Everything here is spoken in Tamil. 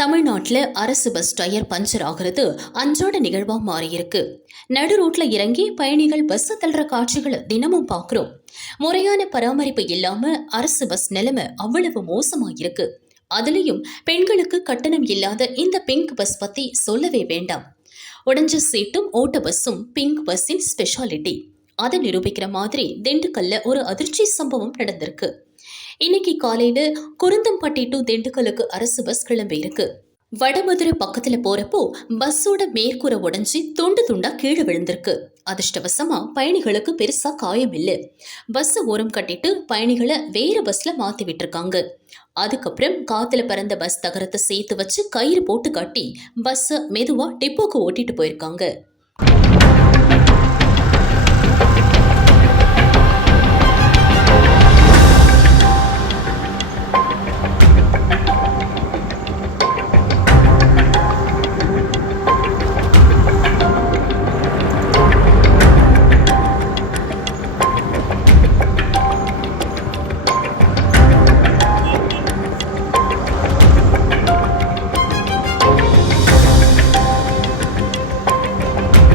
தமிழ்நாட்டில் அரசு பஸ் டயர் பஞ்சர் ஆகிறது அன்றாட நிகழ்வா மாறியிருக்கு. நடு ரோட்ல இறங்கி பயணிகள் பஸ் தள்ளுற காட்சிகளை தினமும் பார்க்குறோம். முறையான பராமரிப்பு இல்லாம அரசு பஸ் நிலைமை அவ்வளவு மோசமாயிருக்கு. அதுலயும் பெண்களுக்கு கட்டணம் இல்லாத இந்த பிங்க் பஸ் பத்தி சொல்லவே வேண்டாம். உடஞ்ச சீட்டும் ஓட்ட பஸ்ஸும் பிங்க் பஸ்ஸின் ஸ்பெஷாலிட்டி. அதை நிரூபிக்கிற மாதிரி திண்டுக்கல்ல ஒரு அதிர்ச்சி சம்பவம் நடந்திருக்கு. இன்னைக்கு காலையில குருந்தம்பட்டி டு திண்டுக்கலுக்கு அரசு பஸ் கிளம்பி இருக்கு. வடமதுரை பக்கத்துல போறப்போ பஸ்ஸோட மேற்கூரை உடைஞ்சி துண்டு துண்டா கீழே விழுந்திருக்கு. அதிர்ஷ்டவசமா பயணிகளுக்கு பெருசா காயம் இல்லை. பஸ் ஓரம் கட்டிட்டு பயணிகளை வேற பஸ்ல மாத்தி விட்டுருக்காங்க. அதுக்கப்புறம் காத்துல பறந்த பஸ் தகரத்தை சேர்த்து வச்சு கயிறு போட்டு கட்டி பஸ் மெதுவா டிப்போக்கு ஓட்டிட்டு போயிருக்காங்க.